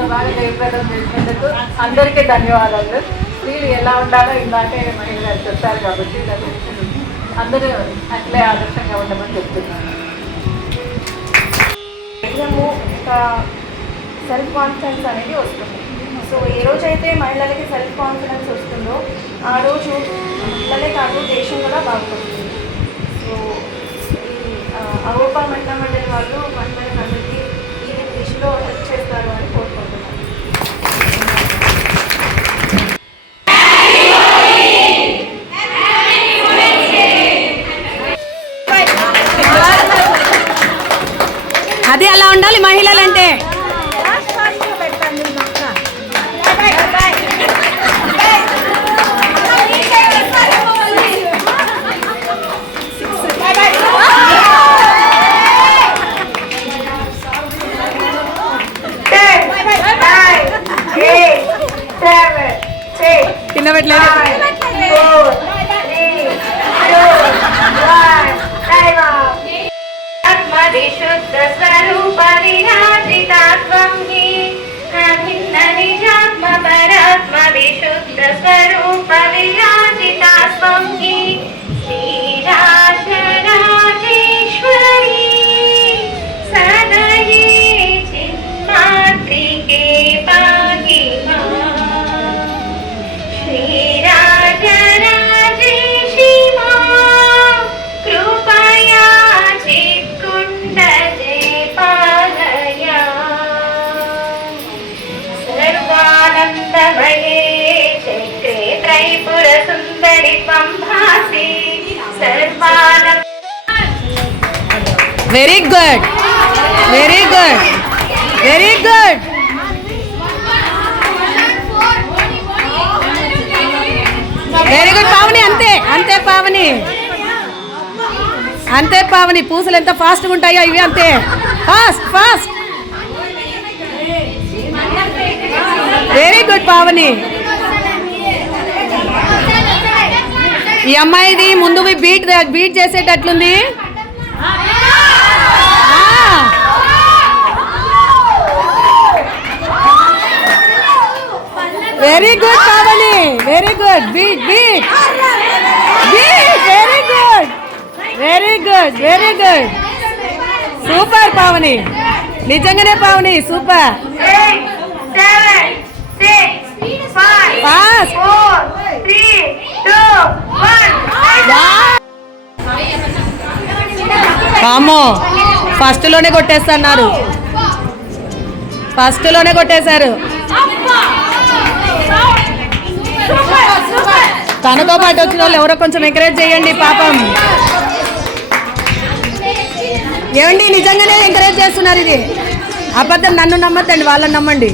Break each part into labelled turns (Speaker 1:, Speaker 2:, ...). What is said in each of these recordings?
Speaker 1: కావచ్చు ఇంత బాగా జయప్రదం చేసినందుకు అందరికీ ధన్యవాదాలు. స్త్రీలు ఎలా ఉండాలో ఇందాకే మహిళ చెప్తారు కాబట్టి అందరూ అట్లే ఆదర్శంగా ఉండమని చెప్తున్నాను.
Speaker 2: ధైర్యము ఒక సెల్ఫ్ కాన్ఫిడెన్స్ అనేది వస్తుంది. సో ఏ రోజైతే మహిళలకి సెల్ఫ్ కాన్ఫిడెన్స్ వస్తుందో ఆ రోజు మహిళలే కాదు దేశం కూడా బాగుపడుతుంది. సో ఈ అవోపా మహిళా మండలి వాళ్ళు మహిళలకు అందరికీ ఈ దిశలో హెల్ప్ చేస్తారు అని కోరుకుంటున్నాను.
Speaker 3: Vishuddha
Speaker 4: very good. Very good. Very good. Very good Pavani అంతే. అంతే పావని. అంతే పావని పూసలు ఎంత ఫాస్ట్గా ఉంటాయో ఇవి అంతే. Fast fast very good Pavani. ఈ అమ్మాయిది ముందు బీట్ బీట్ చేసేటట్లుంది. వెరీ గుడ్ కావాలి very good beat beat beat very good very good very good super Pavani నిజంగానే పావని సూపర్
Speaker 3: పాస్ అమ్మో ఫస్ట్లోనే కొట్టేస్తున్నారు.
Speaker 4: ఫస్ట్లోనే
Speaker 3: కొట్టేశారు three, two, one.
Speaker 4: వామ్మో ఫస్ట్లోనే కొట్టేస్తున్నారు ఫస్ట్లోనే కొట్టేశారు తనతో పాటు వచ్చిన వాళ్ళు ఎవరో కొంచెం ఎంకరేజ్ చేయండి పాపం. ఏమండి నిజంగానే ఎంకరేజ్ చేస్తున్నారు ఇది? అబద్ధం నన్ను నమ్మద్దండి వాళ్ళని నమ్మండి.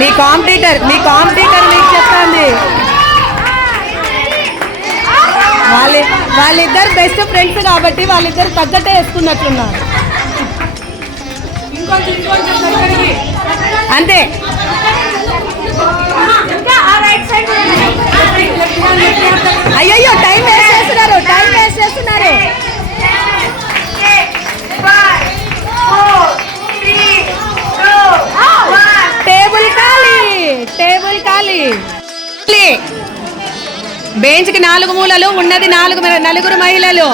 Speaker 4: మీ కాంపిటీటర్ మీ కాంపిటీటర్ మీకు చెప్తాంది. వాళ్ళ వాళ్ళిద్దరు బెస్ట్ ఫ్రెండ్స్ కాబట్టి వాళ్ళిద్దరు తగ్గట్టే వేసుకున్నట్లున్నారు అంతే. అయ్యయ్యో టైం వేస్ట్ చేస్తున్నారు టైం వేస్ట్ చేస్తున్నారు టేబుల్ ఖాళీ టేబుల్ ఖాళీ. బెంచ్కి నాలుగు మూలలు ఉన్నది నాలుగు నలుగురు మహిళలు.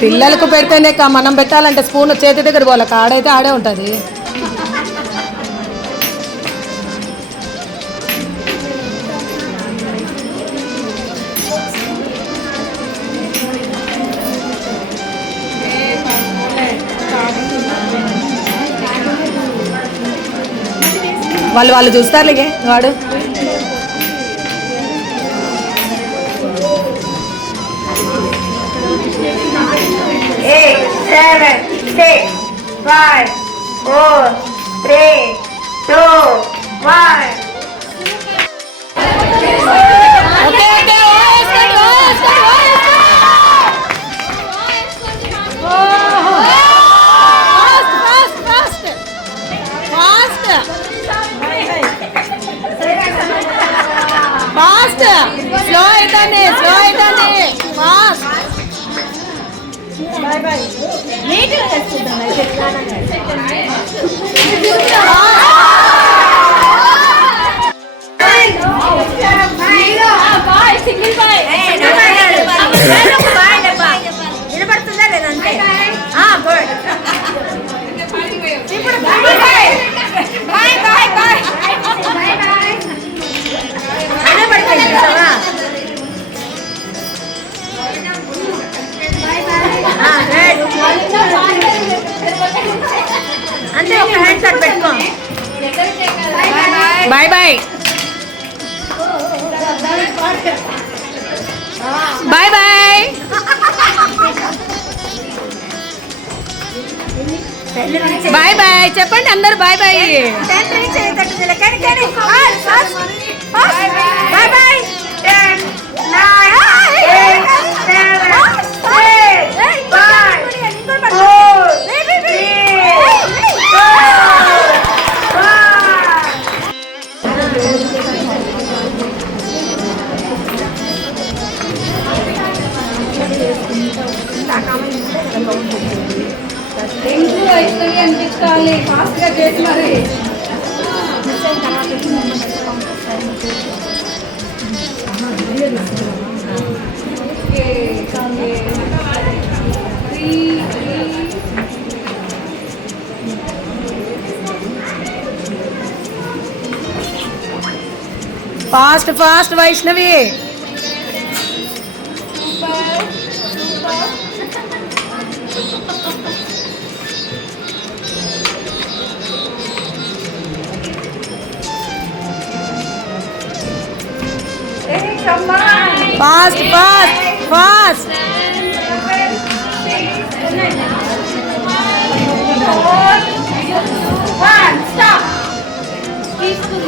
Speaker 4: పిల్లలకు పెడితేనే మనం పెట్టాలంటే స్పూన్ చేతి దగ్గర పోవాలి. ఆడైతే ఆడే ఉంటుంది. వాళ్ళు వాళ్ళు చూస్తారులే వాడు
Speaker 3: eight, seven, six, five, four, three, two,
Speaker 4: fast slow అవుతాండి slow అవుతాండి fast
Speaker 2: వినపడుతుందా అంతే ఒక హ్యాండ్ షాట్ పెట్టుకో.
Speaker 4: Bye bye bye bye bye bye చెప్పండి అందరు బాయ్ బాయ్
Speaker 2: బాయ్ బాయ్
Speaker 3: అవుతుంది
Speaker 1: అనిపించాలి ఫాస్ట్గా చేసి మరి.
Speaker 4: Fast fast Vaishnavi. Fast fast fast
Speaker 3: One, stop.
Speaker 1: తీసుకుంది